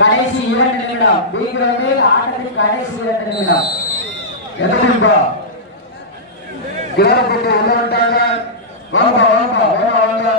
கடைசி இரண்டு நிமிடம். பி கிரவுண்டில் ஆட்டத்தின் கடைசி இரண்டு நிமிடம். எதிர்ப்பா கிராமத்துக்கு உள்ள வந்துட்டாங்க வாங்க வாங்க வாங்க வாங்க.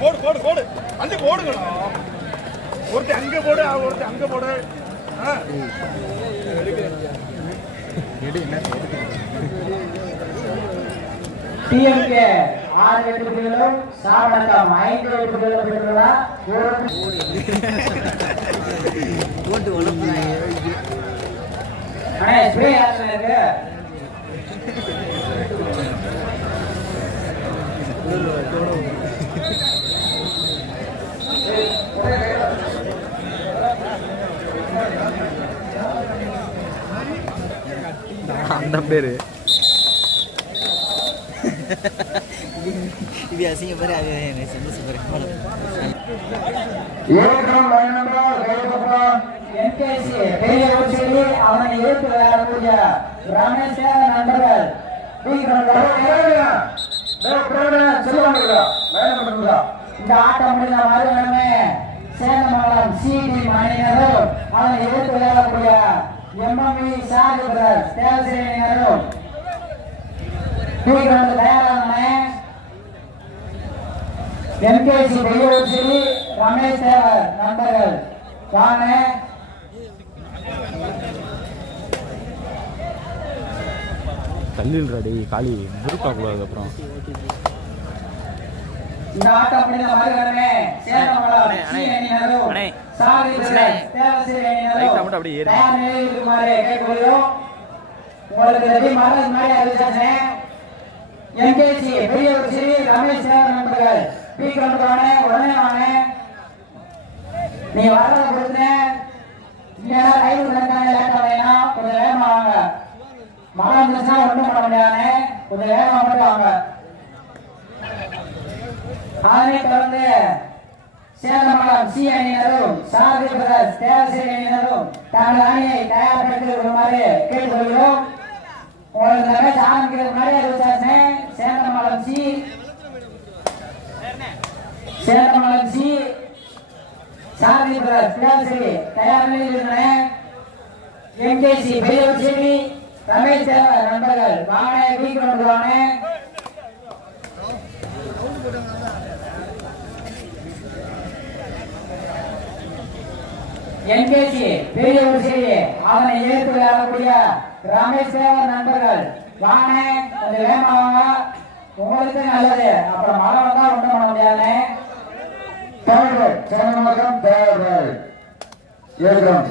போடு போடு போடு. அள்ளி போடுங்கண்ணா ஒருத்தி அங்க போடு ஒருத்தி அங்க போடு. ஆ. டிஎம்கே ஆறு வெற்றி புள்ளிகளும் சாவணக்கம் ஐந்து வெற்றி புள்ளிகளும் அந்த பேரு. இது அசிங்க பாரு அது சந்தோஷம் பாரு ஏற்றம் லைன் நம்பர் கைப்பற்றா என்கேசி பெரிய உச்சிலி அவனை எதிர்த்து விளையாடக்கூடிய ரமேஷ் நண்பர்கள் இந்த ஆட்டம் முடிந்த மறுகணமே சேந்தமங்கலம் சிடி மணியினரும் அதனை எதிர்த்து விளையாடக்கூடிய எம்எம்இ ஷாஜி பிரதர்ஸ் தேவசிரியரும் தூக்கிட்டு தயாரானே எம்கேசி பெரியவச்சி ரமேஷ் தேவர் நண்பர்கள். வாங்க. தள்ளிடுறா டேய் காளி. முறுக்காக்கூடாது அப்புறம். இந்த ஆட்டம் முடிந்த மறுகணமே சேந்தமங்கலம் அண்ணே, சி அண்ணே. அணியினரும் அண்ணே. ஷாஜி பிரதர்ஸ் தேவசிரி அணியினரும் அப்படியே ஏறு. கேட்டுக்கொள்கிறோம் உங்களுக்கு ரெடி மரண மாதிரி அறிவிச்சாச்சே எம்கேசி பெரியவர் ஸ்ரீ ரமேஷ் சேவர் நண்பர்கள். பி கிரவுண்டுக்கு உடனே வானே. நீ வர்றத கொடுத்தேன் இல்லைன்னா லைவ் கணக்கான லேட் ஆகலைன்னா கொஞ்சம் வேகமா வாங்க. மழை இருந்துச்சுன்னா ஒன்றும் பண்ண முடியாதுண்ணே கொஞ்சம் வேகமா மட்டும் வாங்க. அதனை தொடர்ந்து சேதமங்கலம் சி அணியினரும் சாரதி பிரதர்ஸ் தேவசேரி அணியினரும் தங்கள் அணியை தயார்படுத்தி வருமாறு கேட்டுக்கொள்கிறோம். உங்களுக்கு இந்த மேட்ச் ஆரம்பிக்கிறதுக்கு முன்னாடி Salem Senthamangalam C Senthamangalam C Sarathi brothers Devaseri தயார் நிலையில் இருந்தன எம்கேசி பெரியவச்சேரி ரமேஷ் தேவர் நண்பர்கள் வாங்க வீக்கு கொண்டு வாங்க என்கேசி பெரிய ஒரு அதனை ஏற்று விளையாடக்கூடிய ரமேஷ் தேவர் நண்பர்கள் வாங்க கொஞ்சம் வேகமாக உங்களுக்கு நல்லது. அப்புறம் மழை வந்தா ஒன்றும் பண்ண முடியாது சமநகம் தேர்ட் ஏற்றம்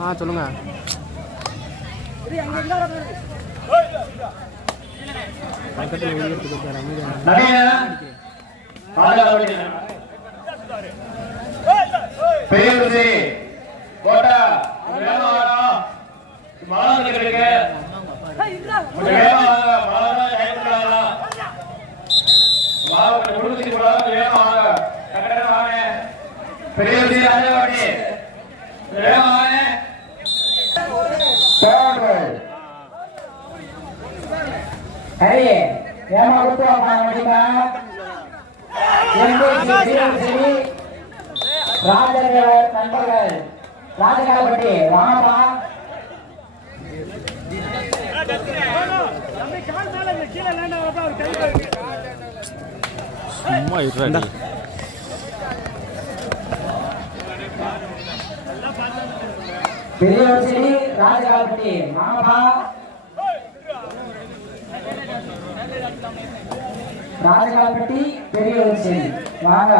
ஆ சொல்லுங்க. கோட்டா வேகமா வாடா மழை வந்துருக்கு கொஞ்சம் வேகமா வாங்க மழை தான் டைம் விடாதா மழை கொஞ்சம் குளிச்சுட்டு போடாத வேகமா வாங்க டக்கு டக்கு வாங்க பெரியவசி ராஜபாட்டி வேகமா வாங்க தேர்ட் சரி ஏமா கொடுத்து வாங்க முடியுமா என்கேசி பெரிய ஒரு செய்தி ராஜர்கள் நண்பர்கள் ராஜகாலப்பட்டி வாங்கப்பா தம்பி கால் மேல இங்க கீழே லேண்ட் ஆகிறப்ப அவர் கையில இருக்கு சும்மா இருடா நீ. பெரிய ஒரு செய்தி ராஜகாலப்பட்டி வாங்கப்பா ராஜகாலப்பட்டி பெரிய வரிசை வாங்க.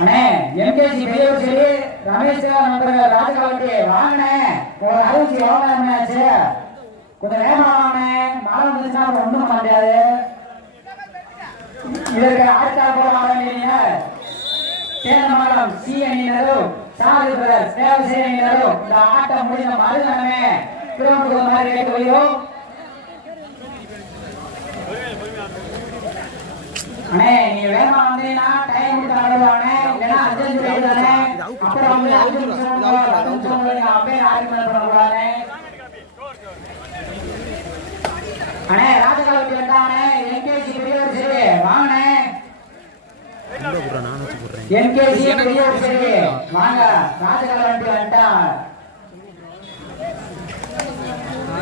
அண்ணே எம்கேசி பெரிய ஒரு ரமேஷ் நண்பர்கள் ராஜகாலப்பட்டி வாங்கண்ணே ஒரு அறிவிச்சு எவ்வளோ நேரம் கொஞ்சம் வேகமா வாங்கண்ணே மழை வந்துச்சுன்னா ஒன்றும் பண்ண முடியாது. இதற்கு அடுத்த சி அணியினரும் சாரதி பிரதர்ஸ் தேவசேரி இந்த ஆட்டம் முடிந்த திருவண்ணூர் மாதிரி கேட்டு அண்ணே நீங்க வேகமா வந்தீங்கன்னா டைம் கொடுத்து நடவானே இல்லைன்னா அர்ஜென்ட் எழுதானே அப்புறம் வந்து அஞ்சு நிமிஷம் பத்து நிமிஷம் நீங்க அப்படியே ஆர்குமெண்ட் பண்ணக்கூடாது அண்ணே ராஜகாலத்தில் வந்தானே என்கேசி பெரியவர் சரி வாங்கண்ணே இந்த போடுறேன் நான் பெரியவர் சரி வாங்க ராஜகாலத்தி வந்துட்டான்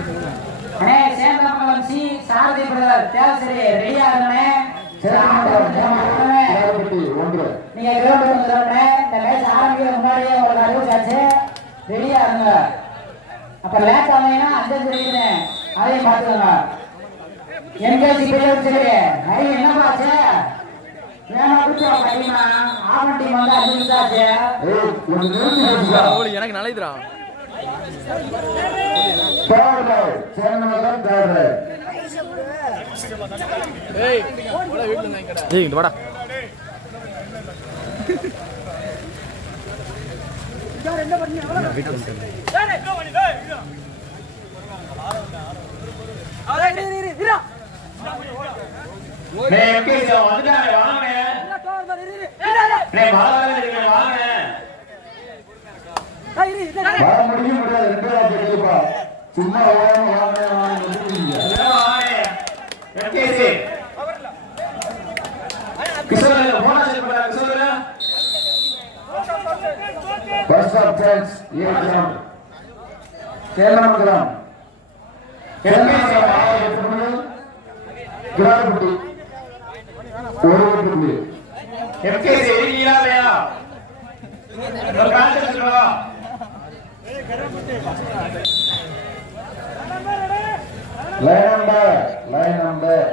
அண்ணே சேந்தமங்கலம் சி சாரதி பிரதர் தேவசரி ரெடியா இருந்தனே ஒன்று நீங்க கிரௌண்ட் வந்துடுறே இந்த மேட்ச் ஆரம்பிக்கிற முன்னாடியே உங்களுக்கு அறிவிச்சாச்சு. ரெடியா இருங்க அப்ப லேட் ஆனீங்கன்னா அஞ்சு தெரியுது அதையும் பார்த்துக்கோங்க. சரி என்னப்பா ஆச்சு? நிறுத்தி வச்சுக்கோ எனக்கு நல்லதுடா இங்க வாடா வந்துட்டேன் டேய், MKC அவன் வந்துட்டானே, வாங்கண்ணே. டேய், மழை வேற இருக்கு, வாங்கண்ணே. வர முடியும் முடியாது ரெண்டு வாட்டி கேளுப்பா சும்மா வாங்க. ஃபர்ஸ்ட் ஆஃப் சான்ஸ் ஏ ஒரு இல்லையா? Line number line number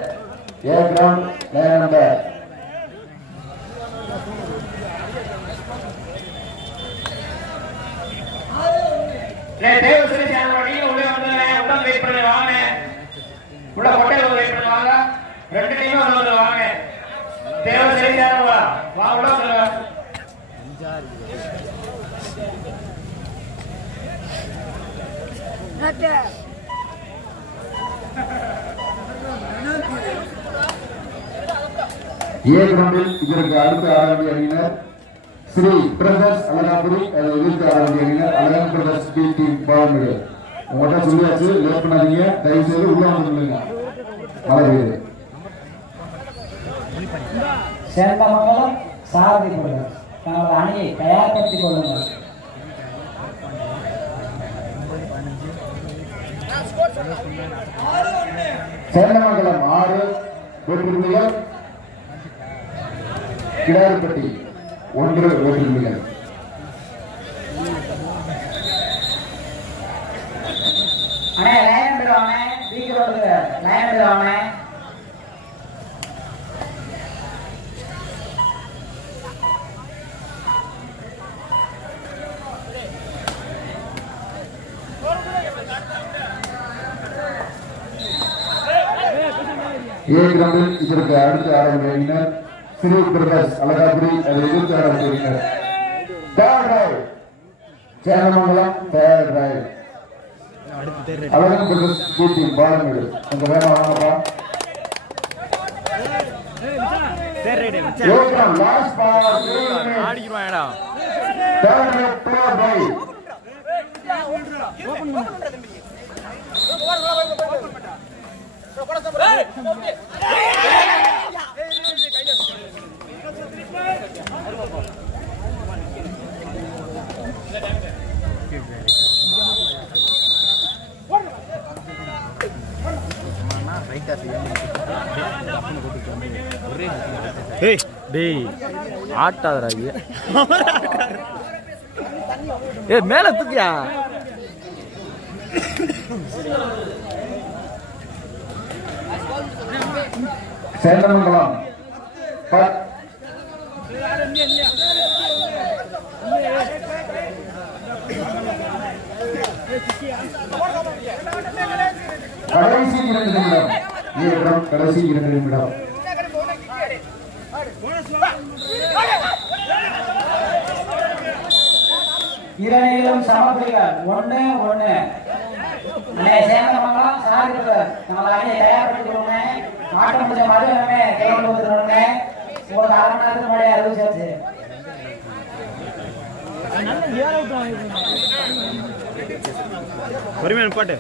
A ground line number டேய், தேவஸ்ரீ சேனலோட உள்ளே உள்ள உள்ள வாங்க. ரெண்டு டீமும் உள்ள வந்து வாங்க. சேனல் வா. வா, உள்ள வந்துருங்க. ஏ கிரவுண்டில் இதற்கு அடுத்த ஆரம்பி அணியினர் ஸ்ரீ பிரதர்ஸ் அழகாபுரி அதை எதிர்த்து ஆரம்பி அணியினர் அழகன் பிரதர்ஸ் பி டீம் பாவன்கள் உங்கள்கிட்ட சொல்லியாச்சு லேட் பண்ணாதீங்க தயவு செய்து உள்ள வந்து சொல்லுங்க மழை பெய்யுது. சேந்தமங்கலம் சாரதி பிரதர் தங்களது அணியை தயார்படுத்திக் கொள்ளுங்கள். சேந்தமங்கலம் ஆறு வெற்றி புள்ளிகள் கிடாரிப்பட்டி ஒன்று வெற்றி புள்ளிகள் அண்ணே லைன் பெறுவானே பி கிரௌண்டுக்கு லைன் ஏ கிரவுண்டில் இதற்கு அடுத்த ஆரம்பி அணியினர் சிறு பிரதர்ஸ் அழகாபுரி அதை எதிர்த்து ஆரம்பி அணியினர் third right Senthamangalam third right Alagan brothers B Palamedu கொஞ்சம் வாங்கப்பா? ஆடிக்கிறோம் டேய் ஆட்டாதடா இது. ஏ மேல தூக்கியா? சேந்தமங்கலம். கடைசி இரண்டு நிமிடம். ஏற்றம் கடைசி இரண்டு நிமிடம். இரணிலும் சமபுரிகள் ஒண்ணு ஒண்ணு. அண்ணே சேந்தமங்கலம் சாரதி பிரதர் தங்களது அணியை தயார்படுத்திக் கொள்ளுங்க ஆட்டம் முடிஞ்ச மறு எல்லாமே கை கொண்டு வந்துருங்க உங்களுக்கு அரை மணி நேரத்துக்கு முன்னாடி அறிவிச்சாச்சு பொறுமையான பாட்டு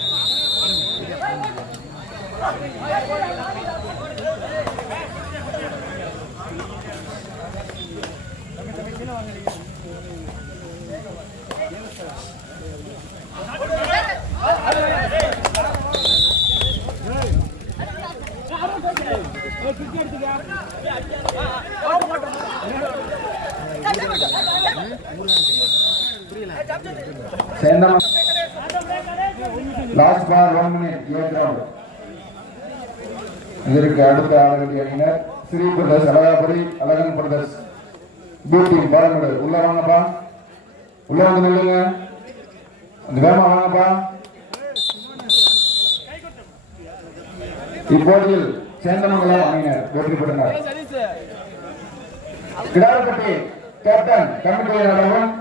சேந்தமன் லாஸ்ட் பார் ஒன் மினிட் இதற்கு அடுத்த வேண்டிய அணியினர் Sri brothers Alagapuri Alagan brothers. Beauty பாருங்க உள்ள வாங்கப்பா. உள்ள வந்து நில்லுங்க. அந்த வேகமா வாங்கப்பா. இப்போட்டியில் சேந்தமங்கலம் அணியினர் வெற்றி பெற்றனர். கிடாரப்பட்டி கேப்டன் கமிட்டியை நடவும்.